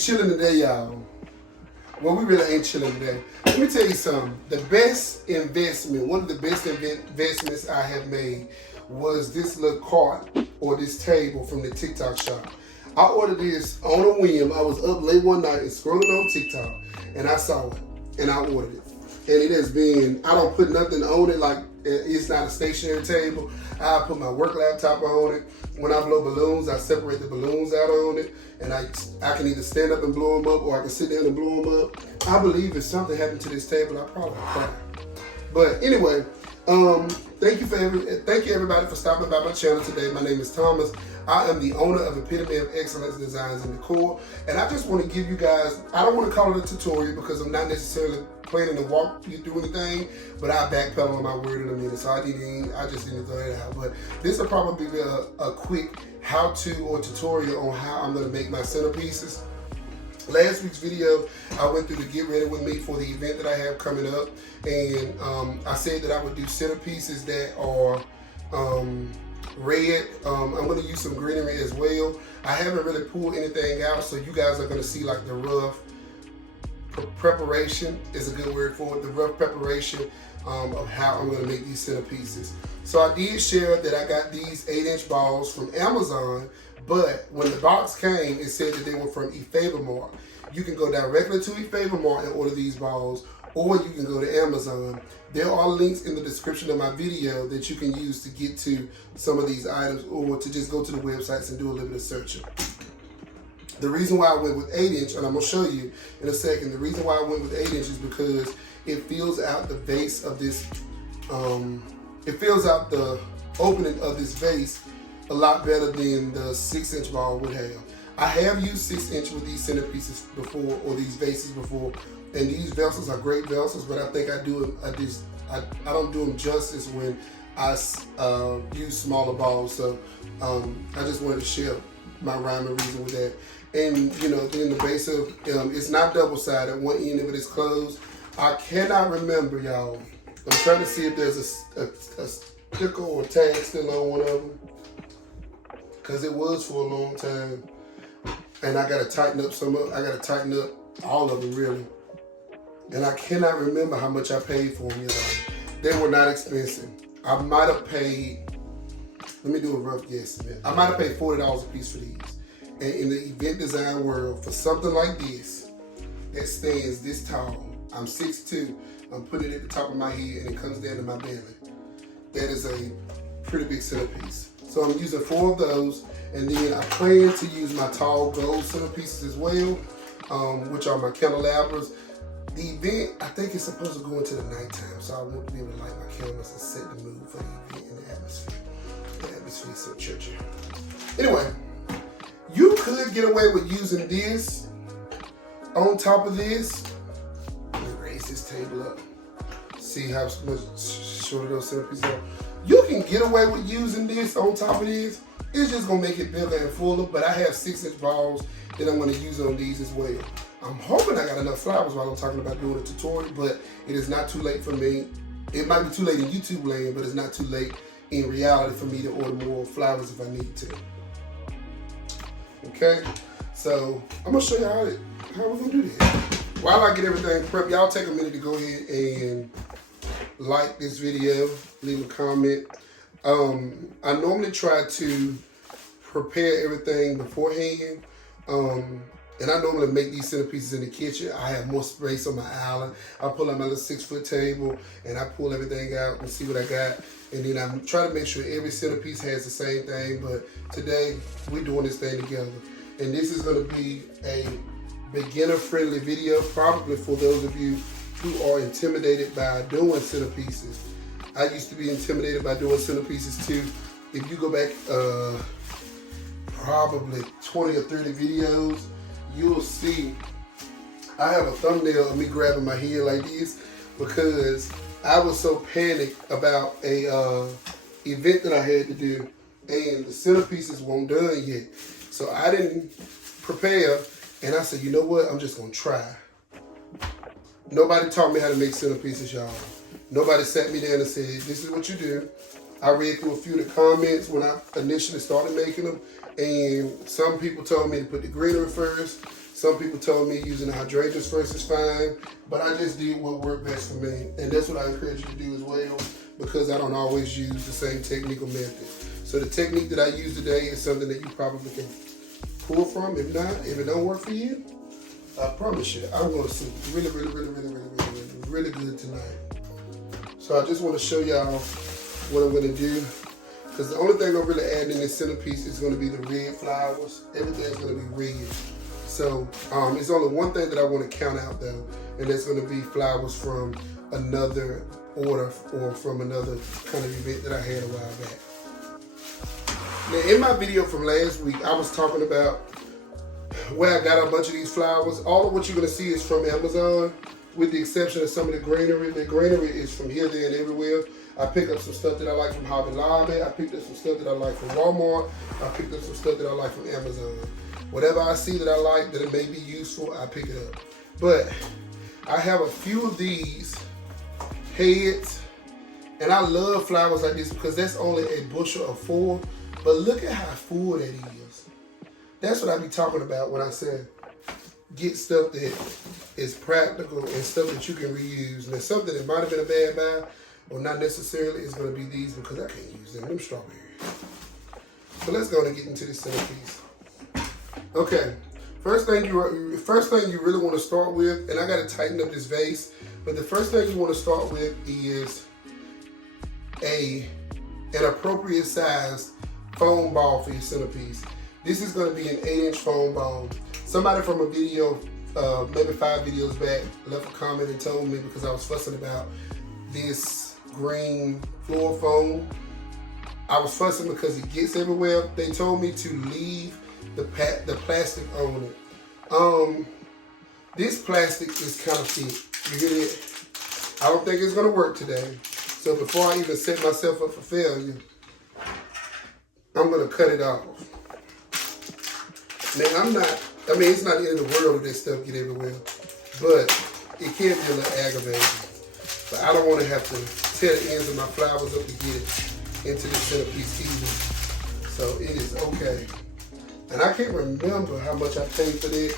chilling today, y'all. Well, we really ain't chilling today. Let me tell you something. The best investment, one of the best investments I have made was this little cart or this table from the TikTok shop. I ordered this on a whim. I was up late one night and scrolling on TikTok, and I saw it, and I ordered it. And it has been, I don't put nothing on it, like it's not a stationary table. I put my work laptop on it. When I blow balloons, I separate the balloons out on it, and I can either stand up and blow them up, or I can sit down and blow them up. I believe if something happened to this table, I'd probably cry. But anyway, thank you everybody for stopping by my channel today. My name is Thomas. I am the owner of Epitome of Excellence Designs and Decor, and I just want to give you guys, I don't want to call it a tutorial because I'm not necessarily planning to walk you through anything, but I'll backpedal on my word in a minute, so I just didn't throw it out. But this will probably be a quick how-to or tutorial on how I'm going to make my centerpieces. Last week's video, I went through the get ready with me for the event that I have coming up, and I said that I would do centerpieces that are red. I'm going to use some greenery as well. I haven't really pulled anything out, so you guys are going to see like the rough preparation is a good word for it, the rough preparation of how I'm going to make these centerpieces. So I did share that I got these 8-inch balls from Amazon, but when the box came, it said that they were from eFavorMart. You can go directly to eFavorMart and order these balls, or you can go to Amazon. There are links in the description of my video that you can use to get to some of these items, or to just go to the websites and do a little bit of searching. The reason why I went with 8-inch, and I'm going to show you in a second, the reason why I went with 8-inch is because it fills out the base of this, it fills out the opening of this vase a lot better than the 6-inch ball would have. I have used 6-inch with these centerpieces before, or these vases before, and these vessels are great vessels, but I think I don't do them justice when I use smaller balls. So I just wanted to share my rhyme and reason with that. And you know, then the base of it's not double-sided. One end of it is closed. I cannot remember, y'all. I'm trying to see if there's a sticker or tag still on one of them, because it was for a long time, and I gotta tighten up some of. I gotta tighten up all of them really. And I cannot remember how much I paid for them, y'all. They were not expensive. I might have paid. Let me do a rough guess. I might have paid $40 a piece for these. And in the event design world, for something like this, that stands this tall, I'm 6'2", I'm putting it at the top of my head and it comes down to my belly. That is a pretty big centerpiece. So I'm using 4 of those, and then I plan to use my tall gold centerpieces as well, which are my candelabras. The event, I think it's supposed to go into the nighttime, so I want to be able to light my candles and set the mood for the event and the atmosphere. The atmosphere is so churchy. Anyway, you could get away with using this on top of this. Let me raise this table up. See how much shorter those centerpieces are. You can get away with using this on top of this. It's just gonna make it bigger and fuller, but I have 6-inch balls that I'm gonna use on these as well. I'm hoping I got enough flowers while I'm talking about doing a tutorial, but it is not too late for me. It might be too late in YouTube land, but it's not too late in reality for me to order more flowers if I need to. Okay, so I'm gonna show you how we're gonna do this. While I get everything prepped, y'all take a minute to go ahead and like this video, leave a comment. I normally try to prepare everything beforehand, and I normally make these centerpieces in the kitchen. I have more space on my island. I pull out my little 6-foot table and I pull everything out and see what I got. And then I'm trying to make sure every centerpiece has the same thing, but today we're doing this thing together. And this is gonna be a beginner-friendly video, probably for those of you who are intimidated by doing centerpieces. I used to be intimidated by doing centerpieces too. If you go back probably 20 or 30 videos, you'll see I have a thumbnail of me grabbing my head like this because I was so panicked about a event that I had to do, and the centerpieces weren't done yet. So I didn't prepare, and I said, you know what, I'm just gonna try. Nobody taught me how to make centerpieces, y'all. Nobody sat me down and said, this is what you do. I read through a few of the comments when I initially started making them, and some people told me to put the greenery first. Some people told me using the hydrangeas first is fine, but I just did what worked best for me. And that's what I encourage you to do as well, because I don't always use the same technique or method. So the technique that I use today is something that you probably can pull from. If not, if it don't work for you, I promise you, I'm gonna see really good tonight. So I just want to show y'all what I'm gonna do, because the only thing I'm really adding in this centerpiece is gonna be the red flowers. Everything's gonna be red. So it's only one thing that I want to count out though, and that's gonna be flowers from another order or from another kind of event that I had a while back. Now in my video from last week, I was talking about where I got a bunch of these flowers. All of what you're gonna see is from Amazon, with the exception of some of the greenery. The greenery is from here, there, and everywhere. I picked up some stuff that I like from Hobby Lobby. I picked up some stuff that I like from Walmart. I picked up some stuff that I like from Amazon. Whatever I see that I like, that it may be useful, I pick it up. But I have a few of these heads, and I love flowers like this because that's only a bushel of 4. But look at how full that is. That's what I be talking about when I say get stuff that is practical and stuff that you can reuse. And it's something that might have been a bad buy, or not necessarily, is going to be these because I can't use them strawberries. So let's go and get into this centerpiece. Okay, first thing you really want to start with, and I got to tighten up this vase, but the first thing you want to start with is an appropriate size foam ball for your centerpiece. This is going to be an 8-inch foam ball. Somebody from a video, maybe 5 videos back, left a comment and told me, because I was fussing about this green floor foam. I was fussing because it gets everywhere. They told me to leave the plastic on it. This plastic is kind of thick. You get it? I don't think it's gonna work today. So before I even set myself up for failure, I'm gonna cut it off. Now it's not the end of the world if this stuff get everywhere, but it can be a little aggravating. But I don't want to have to tear the ends of my flowers up to get it into the centerpiece either. So it is okay. And I can't remember how much I paid for that,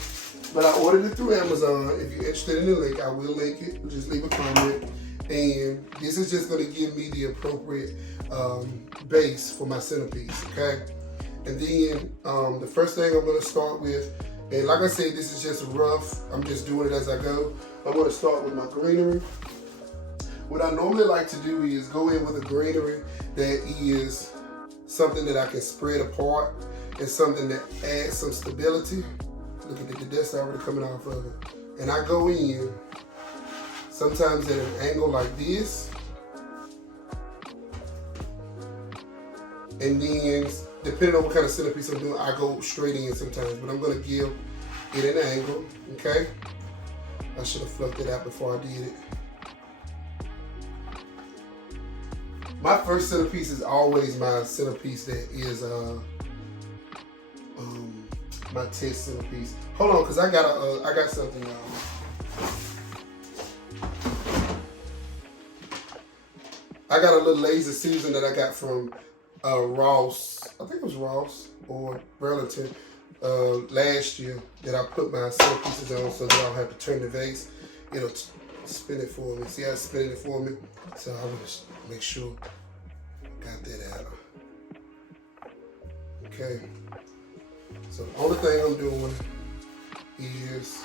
but I ordered it through Amazon. If you're interested in the link, I will link it. Just leave a comment. And this is just going to give me the appropriate base for my centerpiece, okay? And then the first thing I'm going to start with, and like I said, this is just rough. I'm just doing it as I go. I'm going to start with my greenery. What I normally like to do is go in with a greenery that is something that I can spread apart and something that adds some stability. Look at the dust already coming off of it. And I go in sometimes at an angle like this. And then, depending on what kind of centerpiece I'm doing, I go straight in sometimes. But I'm going to give it an angle, okay? I should have fluffed it out before I did it. My first centerpiece is always my centerpiece that is my test centerpiece. Hold on, cause I got something, y'all. I got a little laser Susan that I got from Ross. I think it was Ross or Burlington last year that I put my centerpieces on so that I don't have to turn the vase. It'll spin it for me. See how it's spinning it for me? So I want to make sure I got that out. Okay. So the only thing I'm doing is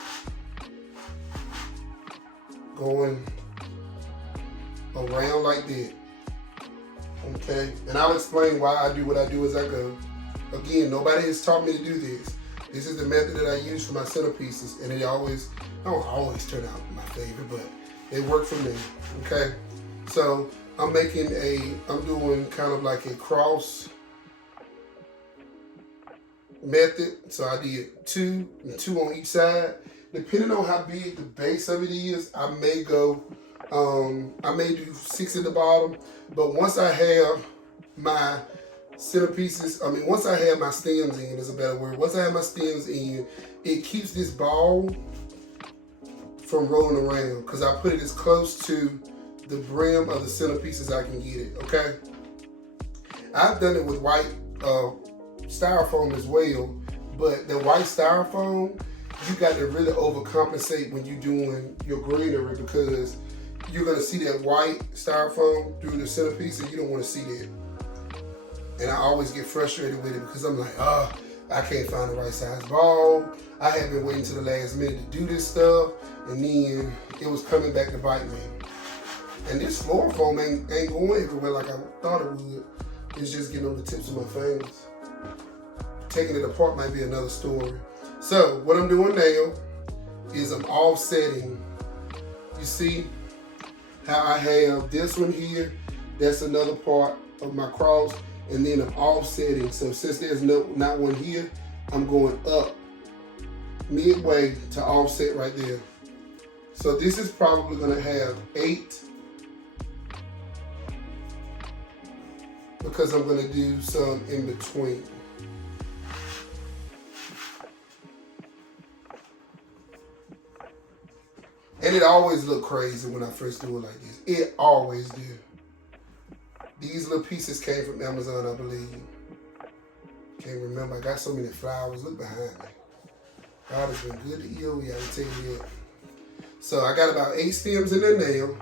going around like that. Okay. And I'll explain why I do what I do as I go. Again, nobody has taught me to do this. This is the method that I use for my centerpieces, and it don't always turn out my favorite, but it worked for me. Okay. So I'm doing kind of like a cross method. So I did 2 and 2 on each side. Depending on how big the base of it is, I may do 6 at the bottom. But once I have my centerpieces, once I have my stems in, is a better word. Once I have my stems in, it keeps this ball from rolling around because I put it as close to the brim of the centerpiece as I can get it, okay? I've done it with white styrofoam as well, but the white styrofoam, you got to really overcompensate when you're doing your greenery, because you're gonna see that white styrofoam through the centerpiece and you don't wanna see that. And I always get frustrated with it because I'm like, oh, I can't find the right size ball. I have been waiting to the last minute to do this stuff, and then it was coming back to bite me. And this floral foam ain't going everywhere like I thought it would. It's just getting on the tips of my fingers. Taking it apart might be another story. So what I'm doing now is I'm offsetting. You see how I have this one here, that's another part of my cross, and then I'm offsetting. So since there's not one here, I'm going up midway to offset right there. So this is probably gonna have 8, because I'm gonna do some in between. And it always look crazy when I first do it like this. It always do. These little pieces came from Amazon, I believe. Can't remember. I got so many flowers. Look behind me. God has been good to EOE, I can tell you that. So I got about 8 stems in there now.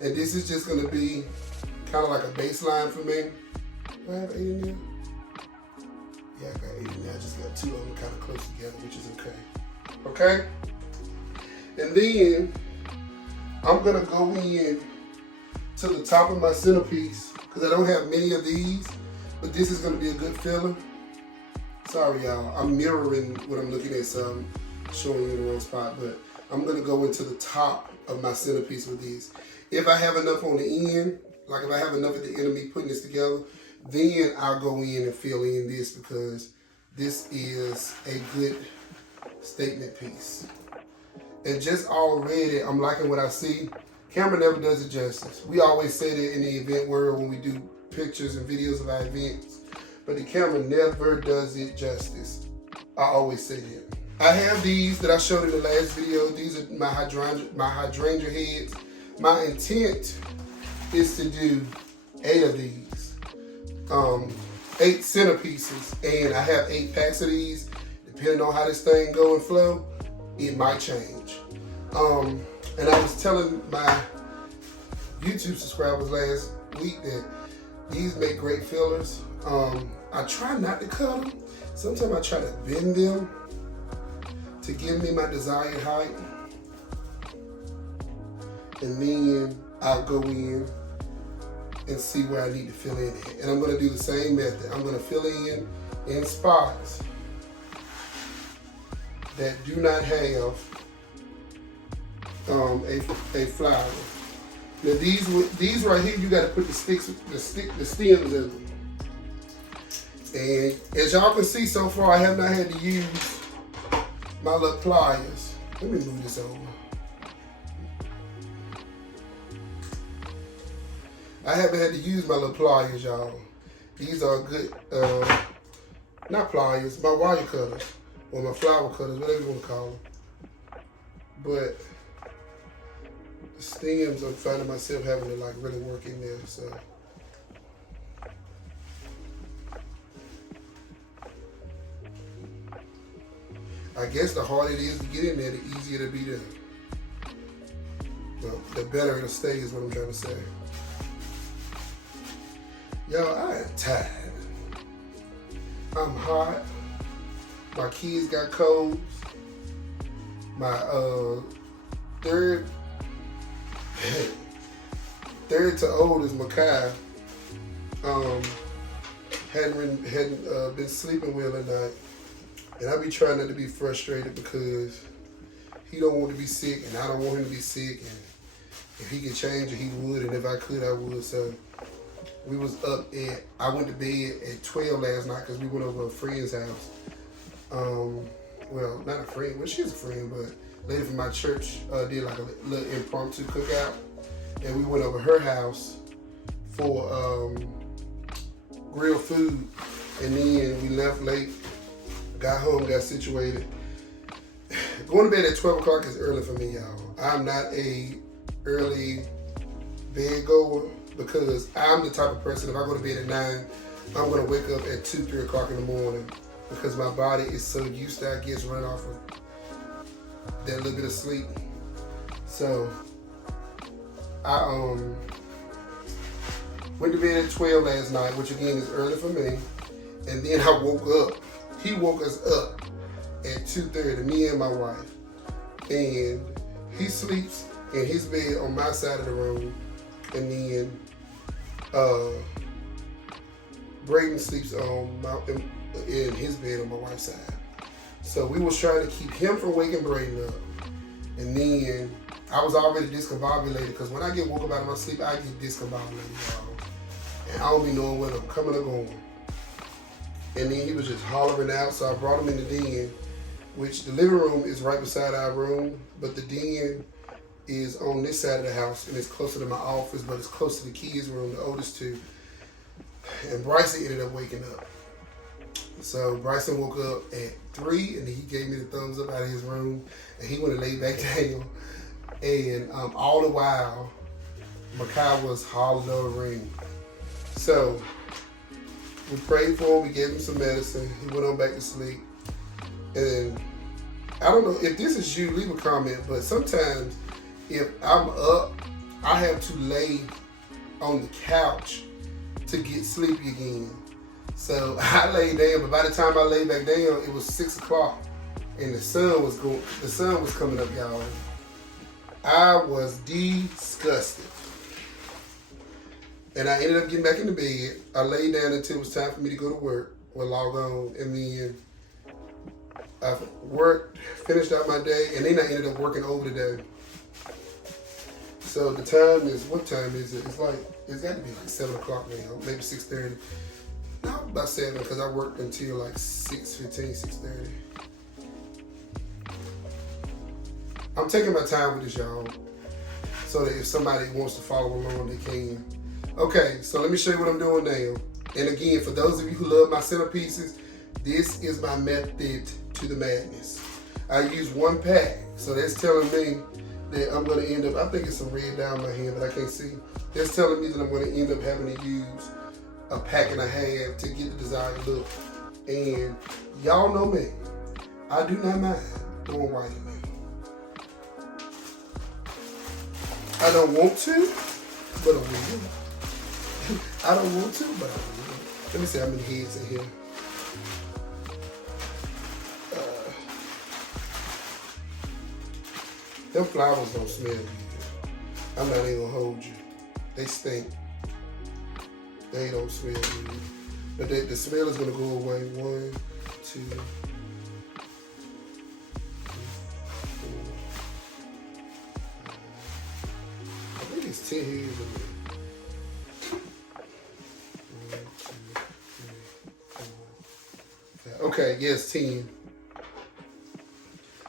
And this is just going to be kind of like a baseline for me. Do I have 8 in there? Yeah, I got 8 in there. I just got 2 of them kind of close together, which is okay. Okay? And then I'm going to go in to the top of my centerpiece, because I don't have many of these, but this is going to be a good filler. Sorry, y'all. I'm mirroring what I'm looking at, so I'm showing you in the wrong spot, but I'm going to go into the top of my centerpiece with these. If I have enough on the end, like if I have enough at the end of me putting this together, then I'll go in and fill in this, because this is a good statement piece. And just already, I'm liking what I see. Camera never does it justice. We always say that in the event world when we do pictures and videos of our events, but the camera never does it justice. I always say that. I have these that I showed in the last video. These are my hydrangea heads. My intent is to do 8 of these, 8 centerpieces, and I have 8 packs of these. Depending on how this thing go and flow, it might change. And I was telling my YouTube subscribers last week that these make great fillers. I try not to cut them. Sometimes I try to bend them to give me my desired height. And then I'll go in and see where I need to fill in at. And I'm gonna do the same method. I'm gonna fill in spots that do not have a flower. Now these right here, you got to put the stems in them. And as y'all can see so far, I have not had to use my little pliers. Let me move this over. I haven't had to use my little pliers, y'all. These are good, not pliers, my wire cutters, or my flower cutters, whatever you want to call them. But the stems, I'm finding myself having to like really work in there, so. I guess the harder it is to get in there, the easier it'll be to, well, the better it'll stay is what I'm trying to say. Y'all, I am tired. I'm hot. My kids got colds. My third to oldest, Mocsicka, hadn't been sleeping well at night. And I be trying not to be frustrated because he don't want to be sick and I don't want him to be sick. And if he could change it, he would. And if I could, I would. So we was up at, I went to bed at 12 last night because we went over to a friend's house. Well, not a friend, well, she's a friend, but a lady from my church did like a little impromptu cookout. And we went over her house for grilled food. And then we left late, got home, got situated. Going to bed at 12 o'clock is early for me, y'all. I'm not a early bed goer because I'm the type of person, if I go to bed at 9, I'm going to wake up at 2, 3 o'clock in the morning because my body is so used to, I guess, running off of that little bit of sleep. So I went to bed at 12 last night, which again is early for me. And then I woke up. He woke us up at 2:30, me and my wife. And he sleeps in his bed on my side of the room. And then Braden sleeps in his bed on my wife's side. So we was trying to keep him from waking Braden up. And then I was already discombobulated, because when I get woke up out of my sleep, I get discombobulated, y'all. And I don't be knowing whether I'm coming or going. And then he was just hollering out, so I brought him in the den, which the living room is right beside our room, but the den is on this side of the house, and it's closer to my office, but it's close to the kids' room, the oldest two. And Bryson ended up waking up. So Bryson woke up at 3, and then he gave me the thumbs up out of his room, and he went and laid back down. And all the while, Mocsicka was hollering over the ring. So we prayed for him, we gave him some medicine, he went on back to sleep. And I don't know if this is you, leave a comment, but sometimes if I'm up, I have to lay on the couch to get sleepy again. So I lay down, but by the time I lay back down, it was 6 o'clock, and the sun was coming up, y'all. I was disgusted. And I ended up getting back in the bed. I laid down until it was time for me to go to work or log on, and then I worked, finished out my day, and then I ended up working over today. So the time is, what time is it? It's got to be like 7 o'clock now, maybe 6:30. No, about 7, because I worked until like 6:15, 6:30. I'm taking my time with this, y'all, so that if somebody wants to follow along, they can. Okay, so let me show you what I'm doing now. And again, for those of you who love my centerpieces, this is my method to the madness. I use 1 pack, so that's telling me that I'm going to end up, I think it's some red down my hand, but I can't see. That's telling me that I'm going to end up having to use a pack and a half to get the desired look. And y'all know me, I do not mind doing white in there. I don't want to, but I will. I don't want to, but I will. Let me see how many heads in here. Them flowers don't smell good. I'm not even gonna hold you. They stink. They don't smell good. But the smell is gonna go away. 1, 2, 3, 4. I think it's 10 heads in there. 1, 2, 3, 4, 5. Okay, yes, 10.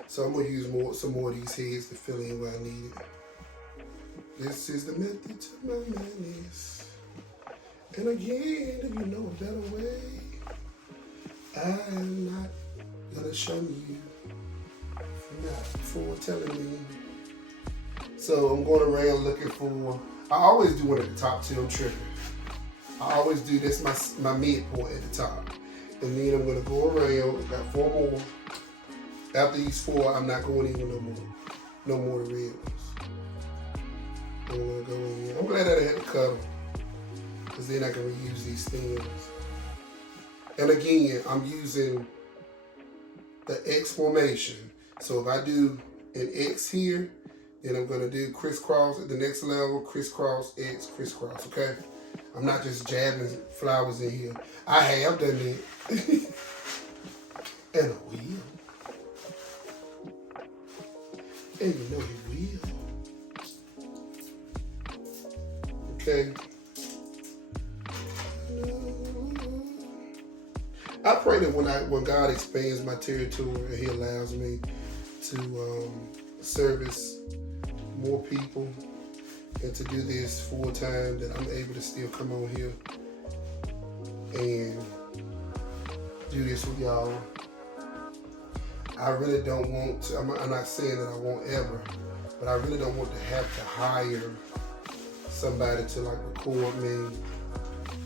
So I'm gonna use some more of these heads to fill in where I need it. This is the method to my madness. And again, if you know a better way, I am not gonna shun you for telling me. So I'm going around looking for, I always do one at the top too, I'm tripping. I always do, that's my midpoint at the top. And then I'm gonna go around, got 4 more. After these 4, I'm not going in with no more red ones. I'm gonna go in. I'm glad that I had to cut them, because then I can reuse these stems. And again, I'm using the X formation. So if I do an X here, then I'm gonna do crisscross at the next level, crisscross, X, crisscross, okay? I'm not just jabbing flowers in here. I have done that. And I will. And you know he will. Okay. I pray that when God expands my territory and He allows me to service more people and to do this full time, that I'm able to still come on here and do this with y'all. I really don't want to, I'm not saying that I won't ever, but I really don't want to have to hire somebody to like record me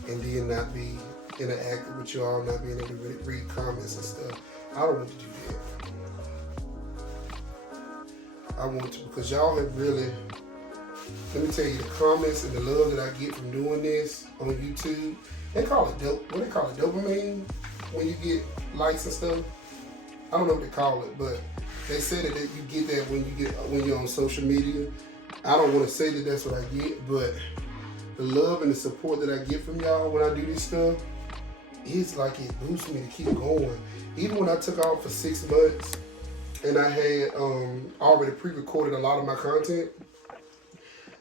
and then not be interactive with y'all, not being able to read comments and stuff. I don't want to do I want to, because y'all have really, let me tell you, the comments and the love that I get from doing this on YouTube, they call it dope. What they call it, dopamine, when you get likes and stuff. I don't know what they call it, but they say that you get that when you're on social media. I don't want to say that that's what I get, but the love and the support that I get from y'all when I do this stuff, it's like it boosts me to keep going. Even when I took off for 6 months and I had already pre-recorded a lot of my content,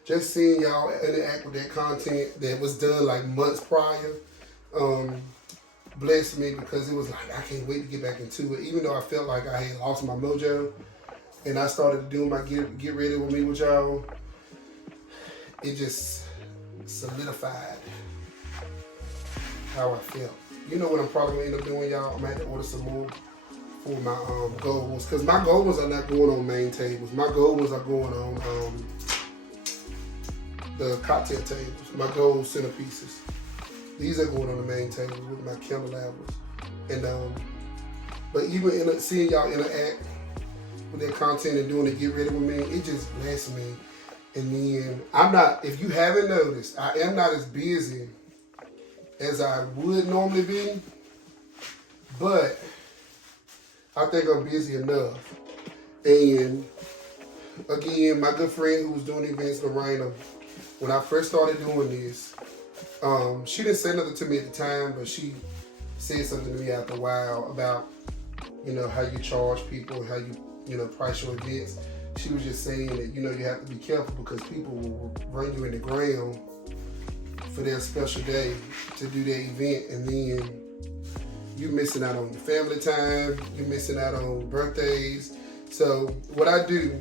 just seeing y'all interact with that content that was done like months prior blessed me, because it was like, I can't wait to get back into it. Even though I felt like I had lost my mojo and I started doing my get ready with me with y'all, it just solidified how I felt. You know what I'm probably gonna end up doing, y'all? I'm gonna have to order some more for my gold ones, because my gold ones are not going on main tables. My gold ones are going on the cocktail tables, my gold centerpieces. These are going on the main table with my candelabras. And but even seeing y'all interact with that content and doing the get ready with me, it just blessed me. And then I'm not, if you haven't noticed, I am not as busy as I would normally be, but I think I'm busy enough. And again, my good friend who was doing events, Lorena, when I first started doing this, she didn't say nothing to me at the time, but she said something to me after a while about, you know, how you charge people, how you price your events. She was just saying that, you know, you have to be careful because people will run you in the ground for their special day to do their event, and then you missing out on your family time, you missing out on birthdays. So what I do,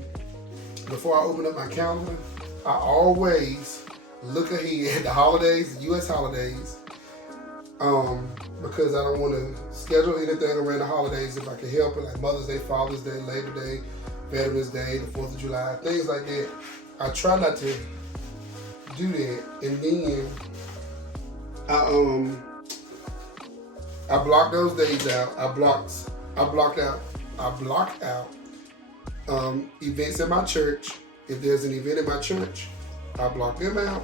before I open up my calendar, I always look ahead at the holidays, the U.S. holidays, because I don't want to schedule anything around the holidays if I can help it, like Mother's Day, Father's Day, Labor Day, Veterans Day, the 4th of July, things like that. I try not to do that, and then I block those days out. I block out events in my church. If there's an event in my church, I block them out.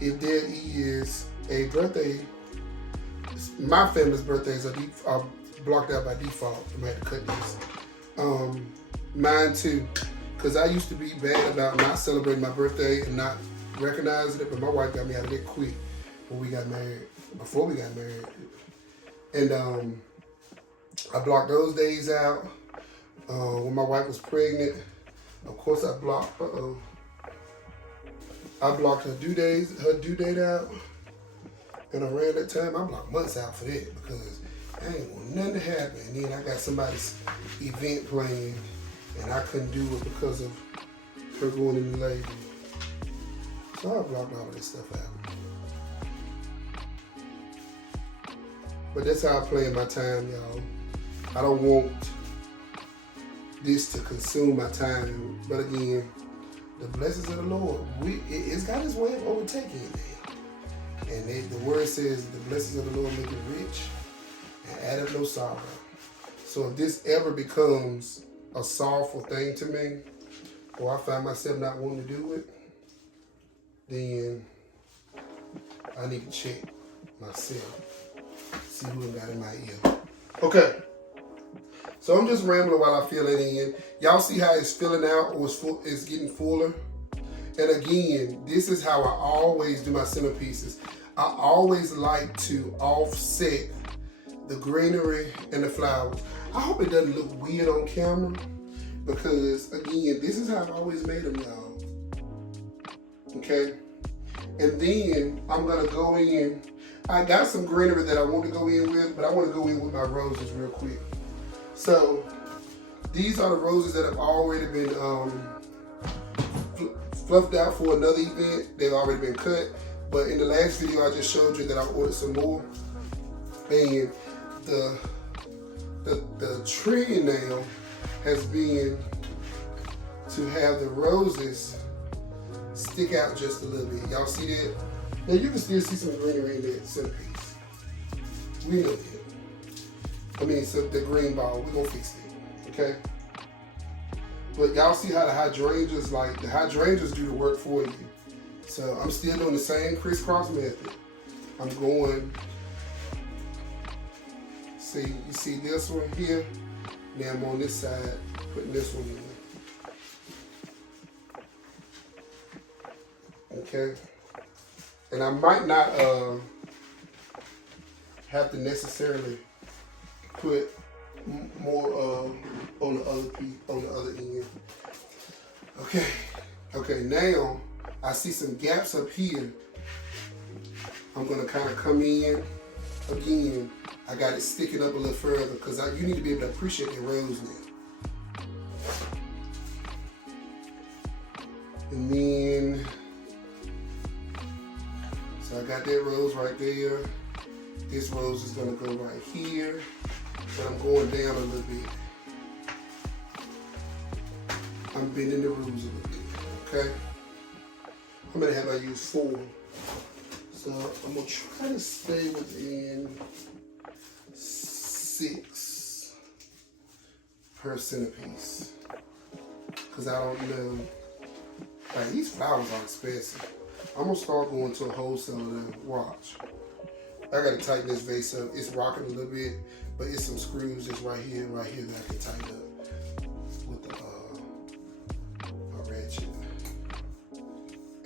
If there is a birthday, my family's birthdays are blocked out by default. I might have to cut this. Mine too, because I used to be bad about not celebrating my birthday and not recognizing it, but my wife got me out of it quick before we got married. And I blocked those days out. When my wife was pregnant, of course I blocked her due date out. And around that time, I blocked months out for that, because I ain't want nothing to happen. And then I got somebody's event planned, and I couldn't do it because of her going into labor. So I blocked all of this stuff out. But that's how I plan my time, y'all. I don't want this to consume my time. But again, the blessings of the Lord, it's got His way of overtaking it. And the word says, the blessings of the Lord make it rich and addeth no sorrow. So if this ever becomes a sorrowful thing to me, or I find myself not wanting to do it, then I need to check myself, see who I got in my ear. Okay, so I'm just rambling while I fill it in. Y'all see how it's filling out, or it's getting fuller? And again, this is how I always do my centerpieces. I always like to offset the greenery and the flowers. I hope it doesn't look weird on camera, because again, this is how I've always made them, y'all. Okay? And then I'm gonna go in. I got some greenery that I want to go in with, but I want to go in with my roses real quick. So these are the roses that have already been fluffed out for another event. They've already been cut. But in the last video, I just showed you that I ordered some more. And the trend now has been to have the roses stick out just a little bit. Y'all see that? Now you can still see some greenery in that centerpiece. We know that. I mean, so the green ball, we're gonna fix it, okay? But y'all see how the hydrangeas, like the hydrangeas do the work for you. So I'm still doing the same crisscross method. I'm going, see, you see this one here? Now I'm on this side, putting this one in. Okay? And I might not have to necessarily put more on the other piece, on the other end. Okay. Okay, now I see some gaps up here. I'm gonna kind of come in again. I got it sticking up a little further because you need to be able to appreciate the rose now. And then, so I got that rose right there. This rose is gonna go right here, but I'm going down a little bit. I'm bending the rose a little bit, okay? How many have I used? 4. So I'm gonna try to stay within 6 per centerpiece. Cause I don't know, like these flowers are expensive. I'm gonna start going to a wholesaler to watch. I gotta tighten this vase up. It's rocking a little bit, but it's some screws just right here and right here that I can tighten up with the ratchet.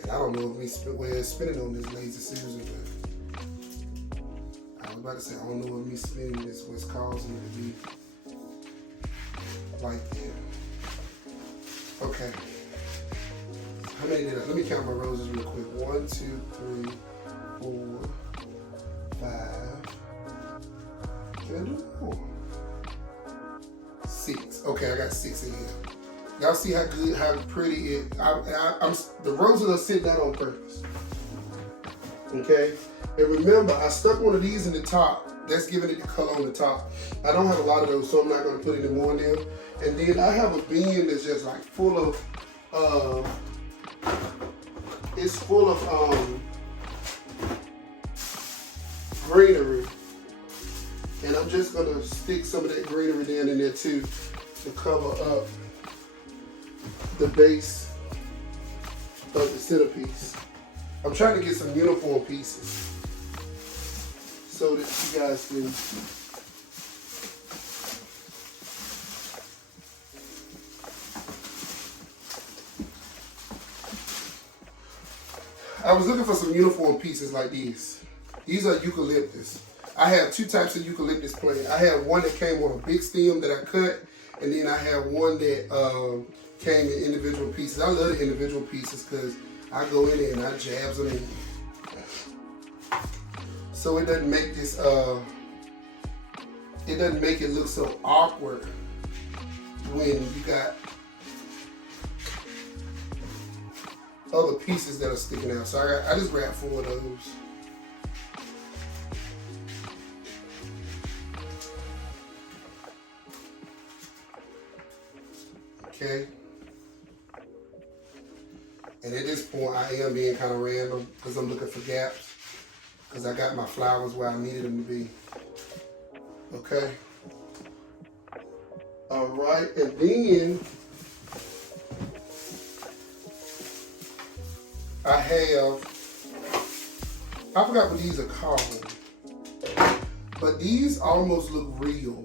And I don't know if me spinning on this lazy Susan, but I was about to say I don't know if me spinning this was causing it to be like that. Okay. How many did I? Let me count my roses real quick. 1, 2, 3, 4, 5. Can I do more? 6. Okay, I got 6 in here. Y'all see how good, how pretty it? The roses are sitting out on purpose. Okay, and remember, I stuck one of these in the top. That's giving it the color on the top. I don't have a lot of those, so I'm not going to put any more in there. And then I have a bin that's just like full of. It's full of greenery, and I'm just gonna stick some of that greenery down in there too to cover up the base of the centerpiece. I'm trying to get some uniform pieces so that you guys can I was looking for some uniform pieces like these. These are eucalyptus. I have 2 types of eucalyptus plant. I have one that came on a big stem that I cut, and then I have one that came in individual pieces. I love the individual pieces because I go in there and I jabs them in. So it doesn't make this, it doesn't make it look so awkward when you got other pieces that are sticking out. So I just grabbed 4 of those. Okay. And at this point, I am being kind of random because I'm looking for gaps because I got my flowers where I needed them to be. Okay. All right, and then I forgot what these are called, but these almost look real.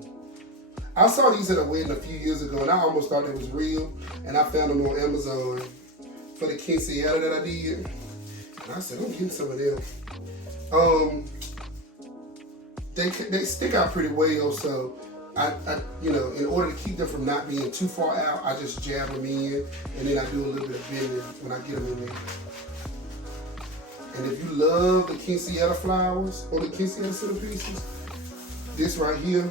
I saw these at a wedding a few years ago, and I almost thought they was real, and I found them on Amazon for the quinceañera that I did, and I said, I'm getting some of them. They stick out pretty well, so I you know, in order to keep them from not being too far out, I just jab them in, and then I do a little bit of bending when I get them in there. And if you love the quinceañera flowers or the quinceañera centerpieces, this right here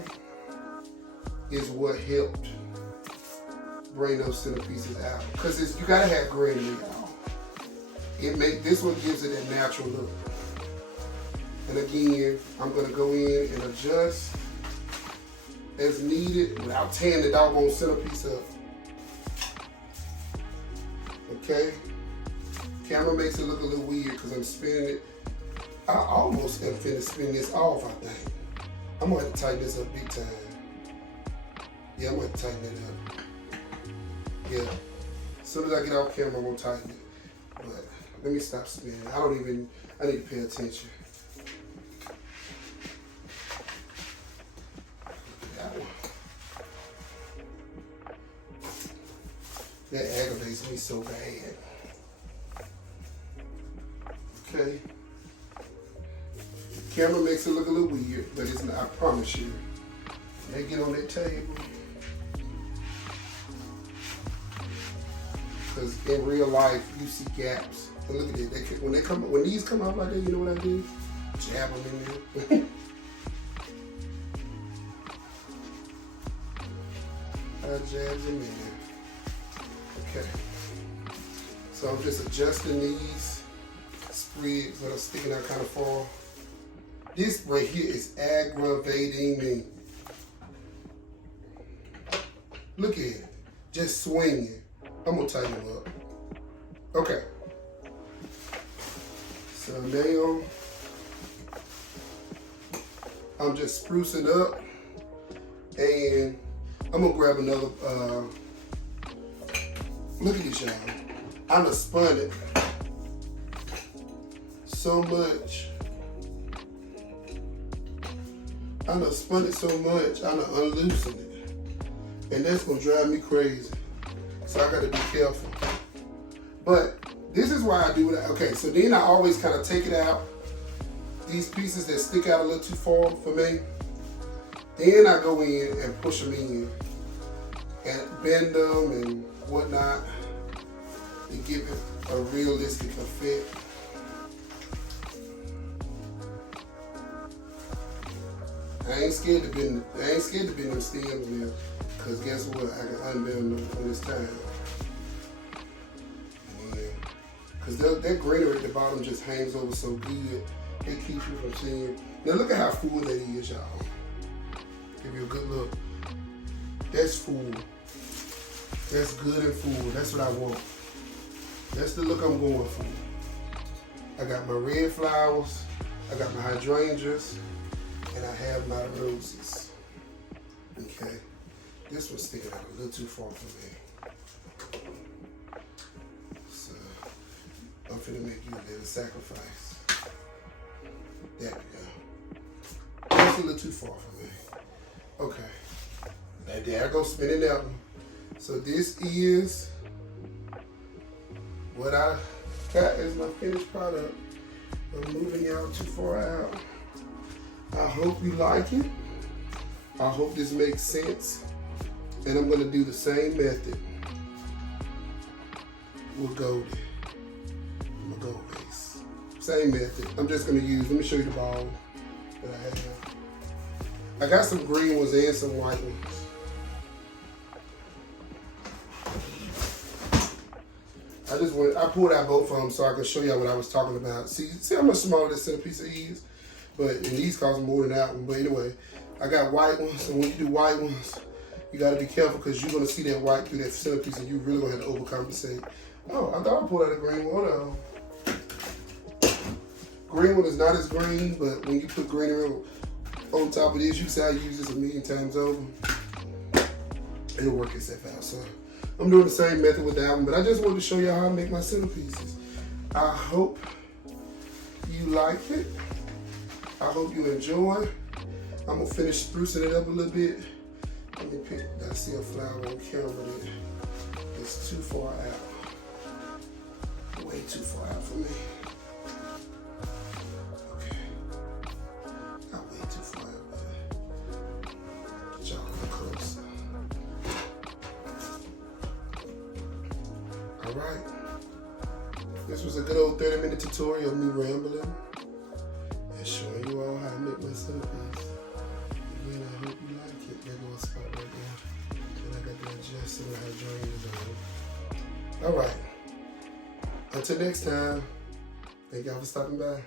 is what helped bring those centerpieces out. Because you gotta have greenery, y'all. This one gives it a natural look. And again, I'm gonna go in and adjust as needed without tearing the doggone centerpiece up. Okay? Camera makes it look a little weird because I'm spinning it. I almost am finna spin this off, I think. I'm gonna have to tighten this up big time. Yeah, I'm gonna have to tighten it up. Yeah. As soon as I get off camera, I'm gonna tighten it. But let me stop spinning. I need to pay attention. That one. That aggravates me so bad. Okay. The camera makes it look a little weird, but it's not, I promise you. When they get on that table, because in real life, you see gaps. And look at it. When these come out like that, you know what I do? Jab them in there. I jab them in there. Okay. So I'm just adjusting these sprigs that are sticking out kind of far. This right here is aggravating me. Look at it. Just swinging. I'm gonna tighten them up. Okay. So now I'm just sprucing up, and I'm gonna grab another. Look at this, y'all. I done spun it so much. I done spun it so much. I done unloosened it, and that's gonna drive me crazy. So I gotta be careful. But this is why I do that. Okay, so then I always kind of take it out. These pieces that stick out a little too far for me, then I go in and push them in and bend them and whatnot to give it a realistic effect. I ain't scared to bend them stems now, because guess what? I can unbend them when it's time. Because that greenery at the bottom just hangs over so good, it keeps you from seeing. Now look at how full that is, y'all. Give you a good look. That's full. That's good and full. That's what I want. That's the look I'm going for. I got my red flowers, I got my hydrangeas, and I have my roses. Okay. This one's sticking out a little too far for me. So I'm finna make you a little sacrifice. There we go. That's a little too far for me. Okay. Now there I go spinning that one. So this is what I got as my finished product. I'm moving y'all too far out. I hope you like it. I hope this makes sense. And I'm gonna do the same method with gold. My gold base. Same method. I'm just gonna use, let me show you the ball that I have. I got some green ones and some white ones. I pulled out both of them so I can show y'all what I was talking about. See how much smaller this centerpiece is? But, and these cost more than that one. But anyway, I got white ones, and when you do white ones, you gotta be careful because you're gonna see that white through that centerpiece and you really gonna have to overcompensate. Oh, I thought I pulled out a green one. Hold on. Green one is not as green, but when you put greenery on top of this, you can say I use this a million times over. It'll work itself out. So I'm doing the same method with that one, but I just wanted to show you how I make my centerpieces. I hope you like it. I hope you enjoy. I'm gonna finish sprucing it up a little bit. Let me pick, I see a flower on camera that it's too far out. Way too far out for me. Okay. Not way too far out, but get y'all a little closer. All right. This was a good old 30-minute tutorial of me rambling and showing you all how I make my centerpiece. Again, I hope you like it. There goes a spot right there. And I got the adjusted hydrangeas on it. All right. Until next time, thank y'all for stopping by.